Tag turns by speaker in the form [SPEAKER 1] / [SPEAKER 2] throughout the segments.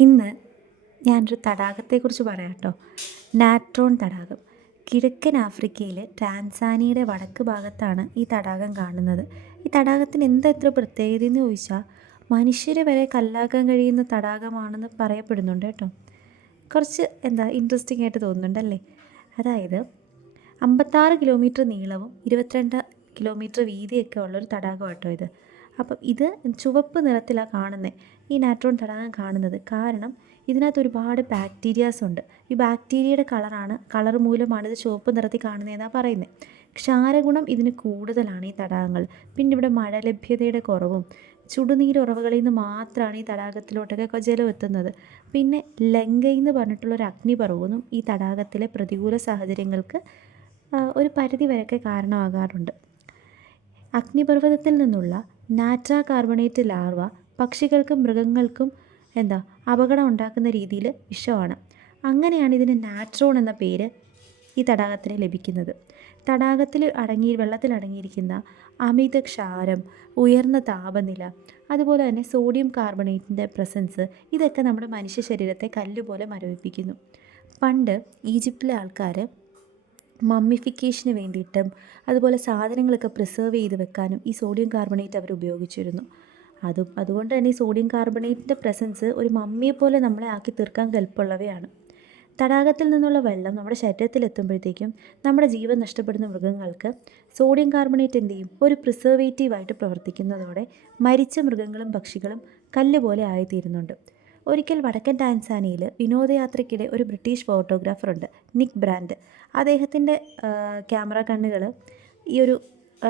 [SPEAKER 1] ഇന്ന് ഞാനൊരു തടാകത്തെക്കുറിച്ച് പറയാം കേട്ടോ. നാട്രോൺ തടാകം. കിഴക്കൻ ആഫ്രിക്കയിലെ ടാൻസാനിയുടെ വടക്ക് ഭാഗത്താണ് ഈ തടാകം കാണുന്നത്. ഈ തടാകത്തിന് എന്താ ഇത്ര പ്രത്യേകത എന്ന് ചോദിച്ചാൽ മനുഷ്യരെ വരെ കല്ലാക്കാൻ കഴിയുന്ന തടാകമാണെന്ന് പറയപ്പെടുന്നുണ്ട് കേട്ടോ. കുറച്ച് എന്താ ഇൻട്രസ്റ്റിംഗ് ആയിട്ട് തോന്നുന്നുണ്ടല്ലേ? അതായത് അമ്പത്താറ് കിലോമീറ്റർ നീളവും ഇരുപത്തിരണ്ട് കിലോമീറ്റർ വീതിയൊക്കെ ഉള്ളൊരു തടാകം കേട്ടോ ഇത്. അപ്പം ഇത് ചുവപ്പ് നിറത്തിലാണ് കാണുന്നത് ഈ നാട്രോൺ തടാകം കാണുന്നത്. കാരണം ഇതിനകത്ത് ഒരുപാട് ബാക്ടീരിയാസ് ഉണ്ട്. ഈ ബാക്ടീരിയയുടെ കളറാണ് കളർ മൂലമാണ് ഇത് ചുവപ്പ് നിറത്തിൽ കാണുന്നതെന്നാണ് പറയുന്നത് ക്ഷാരഗുണം ഇതിന് കൂടുതലാണ് ഈ തടാകങ്ങൾ. പിന്നെ ഇവിടെ മഴ ലഭ്യതയുടെ കുറവും ചുടുനീരുറവകളിൽ നിന്ന് മാത്രമാണ് ഈ തടാകത്തിലോട്ടൊക്കെ ജലം എത്തുന്നത്. പിന്നെ ലങ്കൈ എന്ന് പറഞ്ഞിട്ടുള്ള ഒരു അഗ്നിപർവതം ഈ തടാകത്തിലെ പ്രതികൂല സാഹചര്യങ്ങൾക്ക് ഒരു പരിധി വരെയൊക്കെ കാരണമാകാറുണ്ട്. അഗ്നിപർവതത്തിൽ നിന്നുള്ള നാറ്റ കാർബണേറ്റ് ലാർവ പക്ഷികൾക്കും മൃഗങ്ങൾക്കും എന്താ അപകടം ഉണ്ടാക്കുന്ന രീതിയിൽ വിഷമാണ്. അങ്ങനെയാണ് ഇതിന് നാട്രോൺ എന്ന പേര് ഈ തടാകത്തിന് ലഭിക്കുന്നത്. തടാകത്തിൽ അടങ്ങി വെള്ളത്തിൽ അടങ്ങിയിരിക്കുന്ന അമിത ക്ഷാരം ഉയർന്ന താപനില അതുപോലെ തന്നെ സോഡിയം കാർബണേറ്റിന്റെ പ്രസൻസ് ഇതൊക്കെ നമ്മുടെ മനുഷ്യ ശരീരത്തെ കല്ലുപോലെ മരവിപ്പിക്കുന്നു. പണ്ട് ഈജിപ്തിലെ ആൾക്കാർ മമ്മിഫിക്കേഷന് വേണ്ടിയിട്ടും അതുപോലെ സാധനങ്ങളൊക്കെ പ്രിസർവ് ചെയ്ത് വെക്കാനും ഈ സോഡിയം കാർബണേറ്റ് അവർ ഉപയോഗിച്ചിരുന്നു. അതും അതുകൊണ്ട് തന്നെ ഈ സോഡിയം കാർബണേറ്റിന്റെ പ്രസൻസ് ഒരു മമ്മിയെ പോലെ നമ്മളെ ആക്കി തീർക്കാൻ കെൽപ്പുള്ളവയാണ്. തടാകത്തിൽ നിന്നുള്ള വെള്ളം നമ്മുടെ ശരീരത്തിൽ എത്തുമ്പോഴത്തേക്കും നമ്മുടെ ജീവൻ നഷ്ടപ്പെടുന്ന മൃഗങ്ങൾക്ക് സോഡിയം കാർബണേറ്റ് എന്ത് ചെയ്യും ഒരു പ്രിസർവേറ്റീവായിട്ട് പ്രവർത്തിക്കുന്നതോടെ മരിച്ച മൃഗങ്ങളും പക്ഷികളും കല്ലുപോലെ ആയിത്തീരുന്നുണ്ട്. ഒരിക്കൽ വടക്കൻ ടാൻസാനിയയിൽ വിനോദയാത്രയ്ക്കിടെ ഒരു ബ്രിട്ടീഷ് ഫോട്ടോഗ്രാഫറുണ്ട് നിക് ബ്രാൻഡ്. അദ്ദേഹത്തിന്റെ ക്യാമറ കണ്ണുകൾ ഈ ഒരു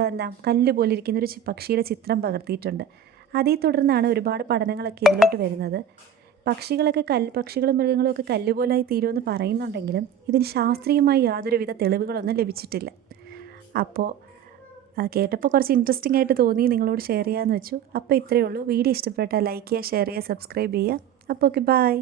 [SPEAKER 1] എന്താ കല്ല് പോലെ ഇരിക്കുന്ന ഒരു പക്ഷിയുടെ ചിത്രം പകർത്തിയിട്ടുണ്ട്. അതേ തുടർന്നാണ് ഒരുപാട് പഠനങ്ങളൊക്കെ ഇതിലോട്ട് വരുന്നത്. പക്ഷികളൊക്കെ കല്ല് പക്ഷികളും മൃഗങ്ങളും ഒക്കെ കല്ല് പോലായി തീരുമെന്ന് പറയുന്നുണ്ടെങ്കിലും ഇതിന് ശാസ്ത്രീയമായി യാതൊരുവിധ തെളിവുകളൊന്നും ലഭിച്ചിട്ടില്ല. അപ്പോൾ കേട്ടപ്പോൾ കുറച്ച് ഇൻട്രസ്റ്റിംഗ് ആയിട്ട് തോന്നി. നിങ്ങളോട് ഷെയർ ചെയ്യാമെന്ന് വെച്ചു. അപ്പോൾ ഇത്രയേ ഉള്ളൂ. വീഡിയോ ഇഷ്ടപ്പെട്ടാൽ ലൈക്ക് ചെയ്യുക ഷെയർ ചെയ്യുക സബ്സ്ക്രൈബ് ചെയ്യുക. അപ്പോൾ ഓക്കെ ബായ്